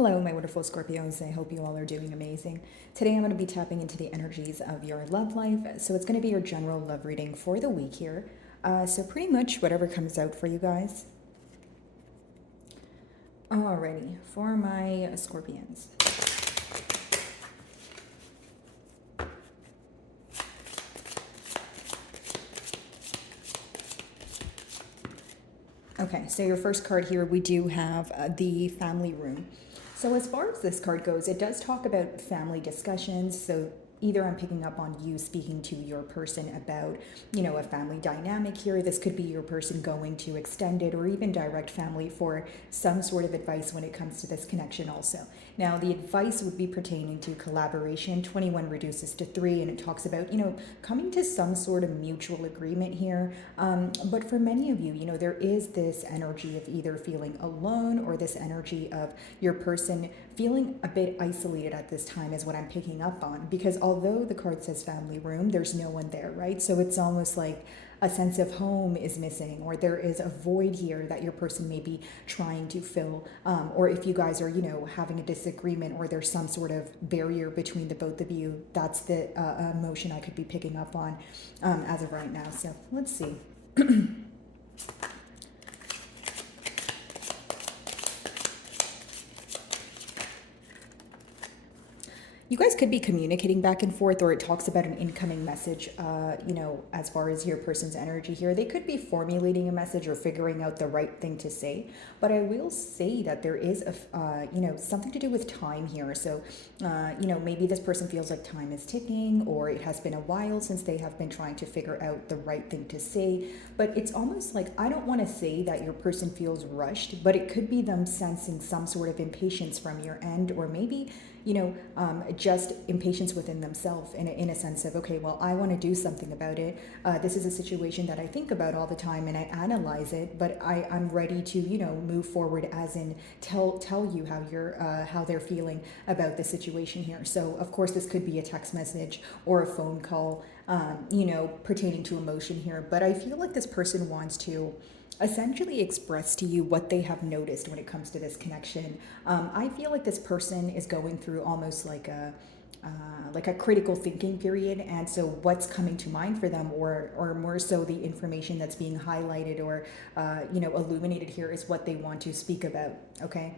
Hello, my wonderful Scorpios. I hope you all are doing amazing. Today I'm going to be tapping into the energies of your love life. So it's going to be your general love reading for the week here. So pretty much whatever comes out for you guys. Alrighty, for my Scorpions. Okay, so your first card here, we do have the family room. So as far as this card goes, it does talk about family discussions. So either I'm picking up on you speaking to your person about, a family dynamic here. This could be your person going to extended or even direct family for some sort of advice when it comes to this connection also. Now, the advice would be pertaining to collaboration. 21 reduces to 3, and it talks about, coming to some sort of mutual agreement here. But for many of you, there is this energy of either feeling alone or this energy of your person feeling a bit isolated at this time is what I'm picking up on, because although the card says family room, there's no one there, right? So it's almost like a sense of home is missing, or there is a void here that your person may be trying to fill, or if you guys are, having a disagreement or there's some sort of barrier between the both of you, that's the emotion I could be picking up on as of right now. So let's see. You guys could be communicating back and forth, or it talks about an incoming message, as far as your person's energy here. They could be formulating a message or figuring out the right thing to say. But I will say that there is, something to do with time here. So, maybe this person feels like time is ticking, or it has been a while since they have been trying to figure out the right thing to say. But it's almost like, I don't want to say that your person feels rushed, but it could be them sensing some sort of impatience from your end, or maybe just impatience within themselves in a sense of, okay, well, I want to do something about it. This is a situation that I think about all the time and I analyze it, but I'm ready to, move forward, as in tell you how they're feeling about the situation here. So of course this could be a text message or a phone call, pertaining to emotion here. But I feel like this person wants to essentially express to you what they have noticed when it comes to this connection. I feel like this person is going through almost like a critical thinking period, and so what's coming to mind for them, or more so the information that's being highlighted or illuminated here, is what they want to speak about. Okay.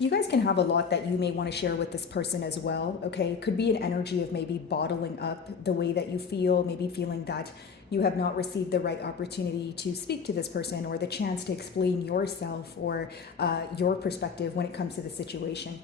You guys can have a lot that you may want to share with this person as well, okay? It could be an energy of maybe bottling up the way that you feel, maybe feeling that you have not received the right opportunity to speak to this person, or the chance to explain yourself or your perspective when it comes to the situation.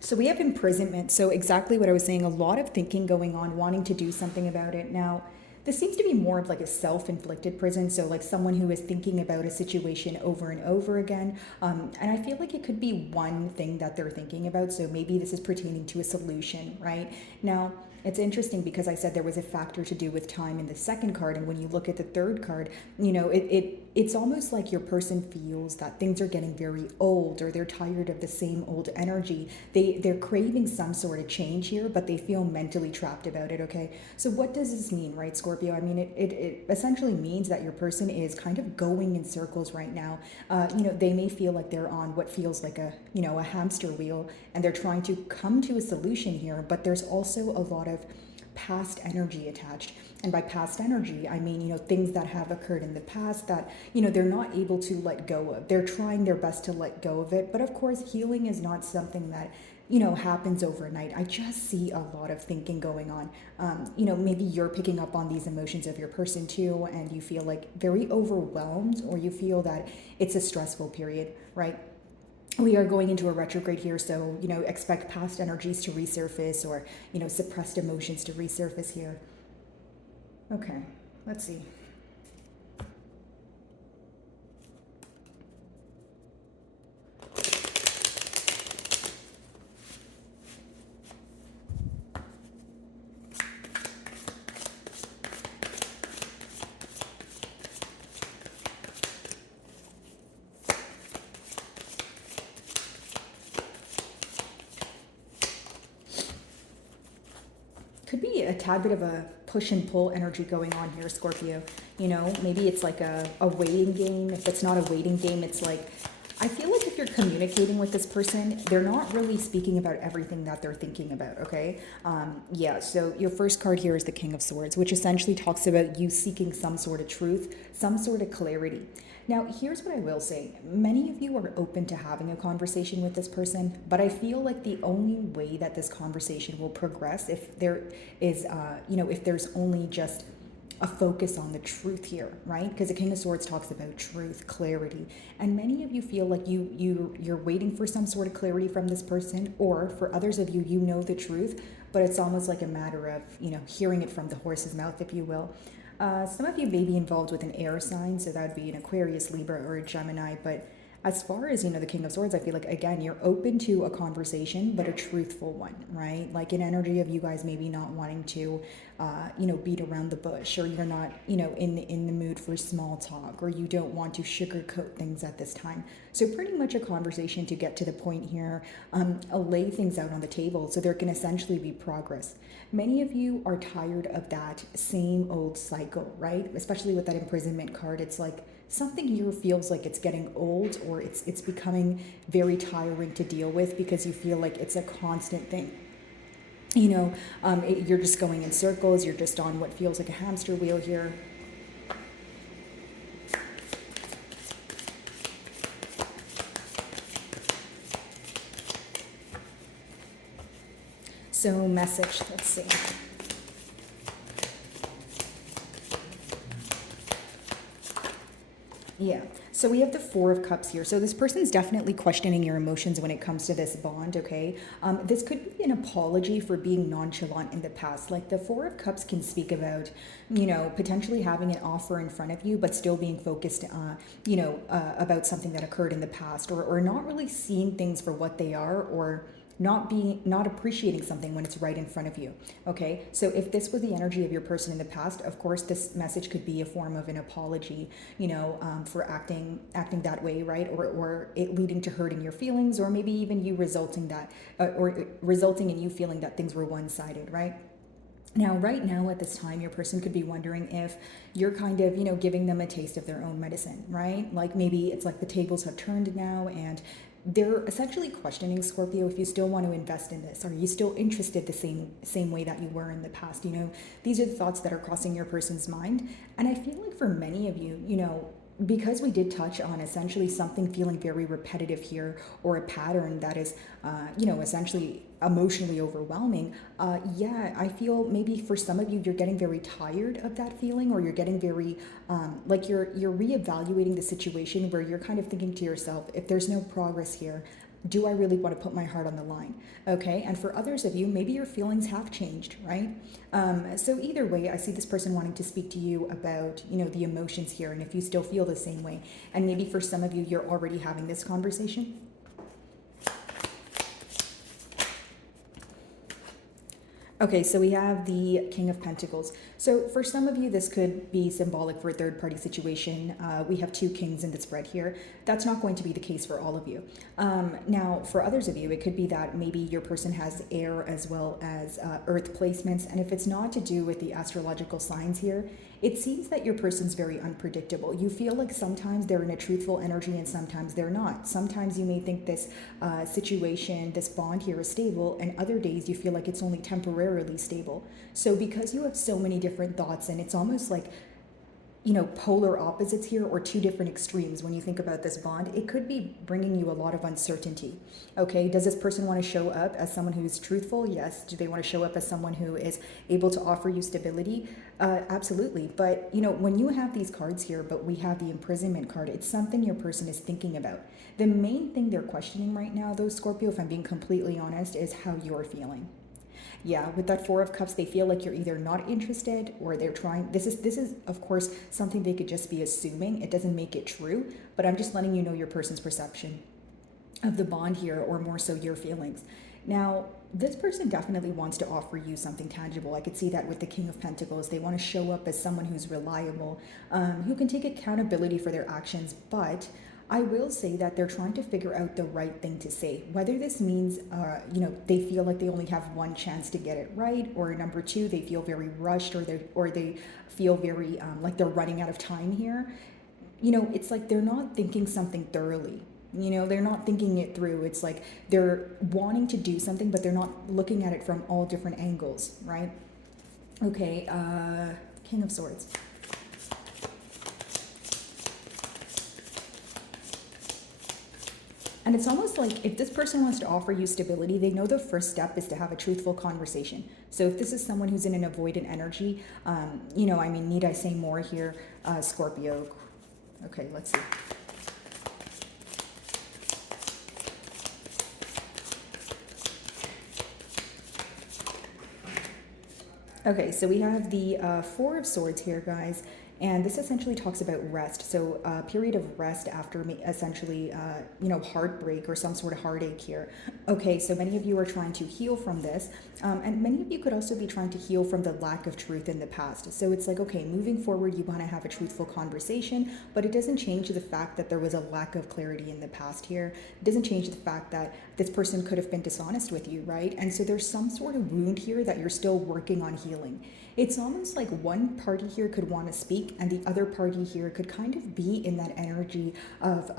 So we have imprisonment. So exactly what I was saying, a lot of thinking going on, wanting to do something about it. Now, this seems to be more of like a self-inflicted prison. So like someone who is thinking about a situation over and over again. And I feel like it could be one thing that they're thinking about. So maybe this is pertaining to a solution, right? Now, it's interesting because I said there was a factor to do with time in the second card. And when you look at the third card, it's almost like your person feels that things are getting very old, or they're tired of the same old energy. They're craving some sort of change here, but they feel mentally trapped about it, okay? So what does this mean, right, Scorpio? I mean, it essentially means that your person is kind of going in circles right now. They may feel like they're on what feels like a hamster wheel, and they're trying to come to a solution here, but there's also a lot of past energy attached. And by past energy, I mean, things that have occurred in the past that, they're not able to let go of. They're trying their best to let go of it. But of course, healing is not something that, happens overnight. I just see a lot of thinking going on. Maybe you're picking up on these emotions of your person too, and you feel like very overwhelmed, or you feel that it's a stressful period, right? We are going into a retrograde here, so, expect past energies to resurface, or, suppressed emotions to resurface here. Okay, let's see. could be a tad bit of a push and pull energy going on here, Scorpio. You know, maybe it's like a waiting game. If it's not a waiting game, it's like, I feel like if you're communicating with this person, they're not really speaking about everything that they're thinking about, okay? Yeah, so your first card here is the King of Swords, which essentially talks about you seeking some sort of truth, some sort of clarity. Now, here's what I will say. Many of you are open to having a conversation with this person, but I feel like the only way that this conversation will progress if there is, if there's only just a focus on the truth here, right? Because the King of Swords talks about truth, clarity, and many of you feel like you're waiting for some sort of clarity from this person, or for others of you, you know the truth, but it's almost like a matter of hearing it from the horse's mouth, if you will. Some of you may be involved with an air sign, so that would be an Aquarius, Libra, or a Gemini, but as far as, the King of Swords, I feel like, again, you're open to a conversation, but a truthful one, right? Like an energy of you guys maybe not wanting to, beat around the bush, or you're not, in the mood for small talk, or you don't want to sugarcoat things at this time. So pretty much a conversation to get to the point here, lay things out on the table so there can essentially be progress. Many of you are tired of that same old cycle, right? Especially with that imprisonment card. It's like something here feels like it's getting old, or it's becoming very tiring to deal with because you feel like it's a constant thing. You're just going in circles. You're just on what feels like a hamster wheel here. So message, let's see. Yeah. So we have the Four of Cups here. So this person's definitely questioning your emotions when it comes to this bond, okay? This could be an apology for being nonchalant in the past. Like the Four of Cups can speak about, potentially having an offer in front of you, but still being focused, about something that occurred in the past, or not really seeing things for what they are, or not appreciating something when it's right in front of you. Okay, so if this was the energy of your person in the past, of course this message could be a form of an apology, for acting that way, right? Or it leading to hurting your feelings, or maybe even you resulting in you feeling that things were one-sided, right? Now, right now at this time, your person could be wondering if you're kind of, giving them a taste of their own medicine, right? Like maybe it's like the tables have turned now, and they're essentially questioning, Scorpio, if you still want to invest in this. Are you still interested the same way that you were in the past? These are the thoughts that are crossing your person's mind. And I feel like for many of you, because we did touch on essentially something feeling very repetitive here, or a pattern that is, essentially emotionally overwhelming, I feel maybe for some of you, you're getting very tired of that feeling, or you're getting very, like you're reevaluating the situation, where you're kind of thinking to yourself, if there's no progress here, do I really want to put my heart on the line? Okay, and for others of you, maybe your feelings have changed, right? So either way, I see this person wanting to speak to you about, the emotions here, and if you still feel the same way. And maybe for some of you, you're already having this conversation. Okay, so we have the King of Pentacles. So for some of you, this could be symbolic for a third-party situation. We have two kings in the spread here. That's not going to be the case for all of you. Now, for others of you, it could be that maybe your person has air as well as earth placements. And if it's not to do with the astrological signs here, it seems that your person's very unpredictable. You feel like sometimes they're in a truthful energy and sometimes they're not. Sometimes you may think this situation, this bond here is stable, and other days you feel like it's only temporarily stable. So because you have so many different thoughts, and it's almost like, polar opposites here, or two different extremes when you think about this bond, it could be bringing you a lot of uncertainty. Okay, does this person want to show up as someone who's truthful? Yes. Do they want to show up as someone who is able to offer you stability? Absolutely. But, when you have these cards here, but we have the imprisonment card, it's something your person is thinking about. The main thing they're questioning right now, though, Scorpio, if I'm being completely honest, is how you're feeling. Yeah, with that Four of Cups, they feel like you're either not interested, or they're trying. This is of course something they could just be assuming. It doesn't make it true, but I'm just letting you know your person's perception of the bond here, or more so your feelings. Now, this person definitely wants to offer you something tangible. I could see that with the King of Pentacles. They want to show up as someone who's reliable, who can take accountability for their actions, but I will say that they're trying to figure out the right thing to say. Whether this means, they feel like they only have one chance to get it right, or number two, they feel very rushed, or they feel very like they're running out of time here. It's like they're not thinking something thoroughly. They're not thinking it through. It's like they're wanting to do something, but they're not looking at it from all different angles, right? Okay, King of Swords. And it's almost like if this person wants to offer you stability, they know the first step is to have a truthful conversation. So if this is someone who's in an avoidant energy, need I say more here? Scorpio. Okay, let's see. Okay, so we have the Four of Swords here, guys. And this essentially talks about rest. So a period of rest after essentially, heartbreak or some sort of heartache here. Okay, so many of you are trying to heal from this. And many of you could also be trying to heal from the lack of truth in the past. So it's like, okay, moving forward, you want to have a truthful conversation, but it doesn't change the fact that there was a lack of clarity in the past here. It doesn't change the fact that this person could have been dishonest with you, right? And so there's some sort of wound here that you're still working on healing. It's almost like one party here could want to speak and the other party here could kind of be in that energy of,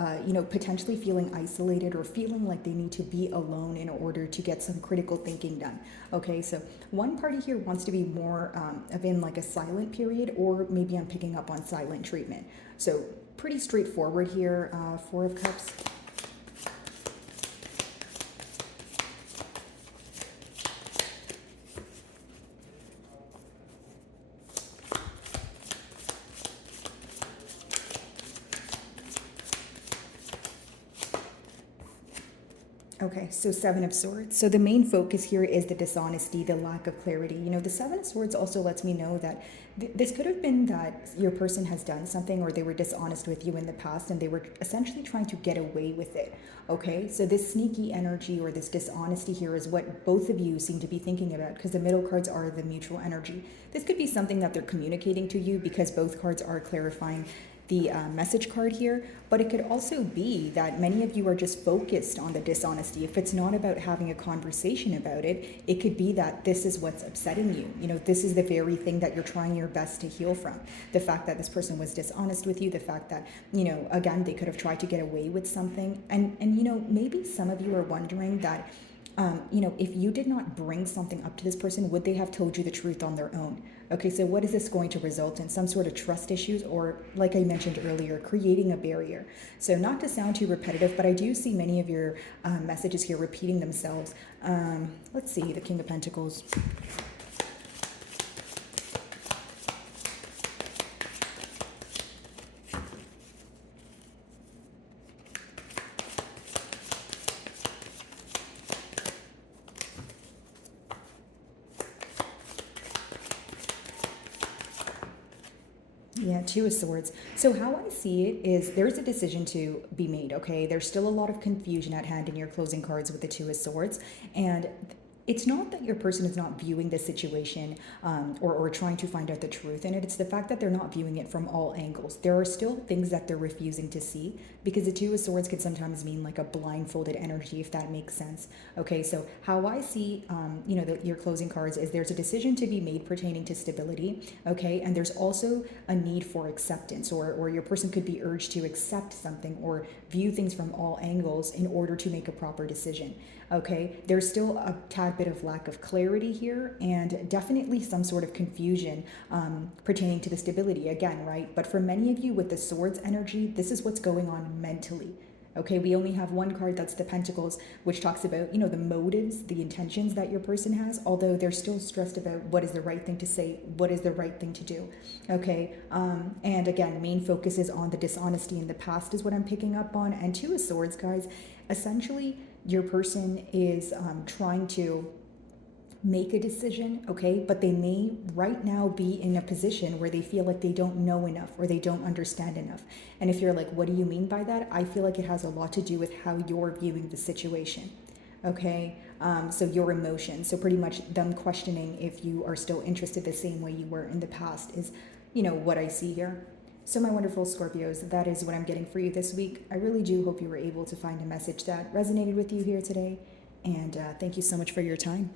potentially feeling isolated or feeling like they need to be alone in order to get some critical thinking done. Okay, so one party here wants to be more of in like a silent period, or maybe I'm picking up on silent treatment. So pretty straightforward here, Four of Cups. Okay, so Seven of Swords. So the main focus here is the dishonesty, the lack of clarity. The Seven of Swords also lets me know that this could have been that your person has done something or they were dishonest with you in the past and they were essentially trying to get away with it. Okay, so this sneaky energy or this dishonesty here is what both of you seem to be thinking about, because the middle cards are the mutual energy. This could be something that they're communicating to you because both cards are clarifying the message card here, but it could also be that many of you are just focused on the dishonesty. If it's not about having a conversation about it, it could be that this is what's upsetting you. This is the very thing that you're trying your best to heal from. The fact that this person was dishonest with you, the fact that, again, they could have tried to get away with something. And maybe some of you are wondering that, if you did not bring something up to this person, would they have told you the truth on their own? Okay, so what is this going to result in? Some sort of trust issues, or like I mentioned earlier, creating a barrier. So not to sound too repetitive, but I do see many of your messages here repeating themselves. Let's see, the King of Pentacles. Yeah, Two of Swords. So how I see it is there's a decision to be made, okay? There's still a lot of confusion at hand in your closing cards with the Two of Swords. And it's not that your person is not viewing the situation or trying to find out the truth in it. It's the fact that they're not viewing it from all angles. There are still things that they're refusing to see, because the Two of Swords could sometimes mean like a blindfolded energy, if that makes sense. Okay, so how I see, your closing cards is there's a decision to be made pertaining to stability, okay? And there's also a need for acceptance, or your person could be urged to accept something or view things from all angles in order to make a proper decision. Okay, there's still a tad bit of lack of clarity here, and definitely some sort of confusion pertaining to the stability again, right? But for many of you with the Swords energy, this is what's going on mentally. Okay, we only have one card, that's the Pentacles, which talks about, the motives, the intentions that your person has, although they're still stressed about what is the right thing to say, what is the right thing to do. Okay, and again, main focus is on the dishonesty in the past is what I'm picking up on. And Two of Swords, guys, essentially your person is trying to make a decision, okay, but they may right now be in a position where they feel like they don't know enough or they don't understand enough. And if you're like, what do you mean by that? I feel like it has a lot to do with how you're viewing the situation. Okay, so your emotions, so pretty much them questioning if you are still interested the same way you were in the past is, what I see here. So, my wonderful Scorpios, that is what I'm getting for you this week. I really do hope you were able to find a message that resonated with you here today. And thank you so much for your time.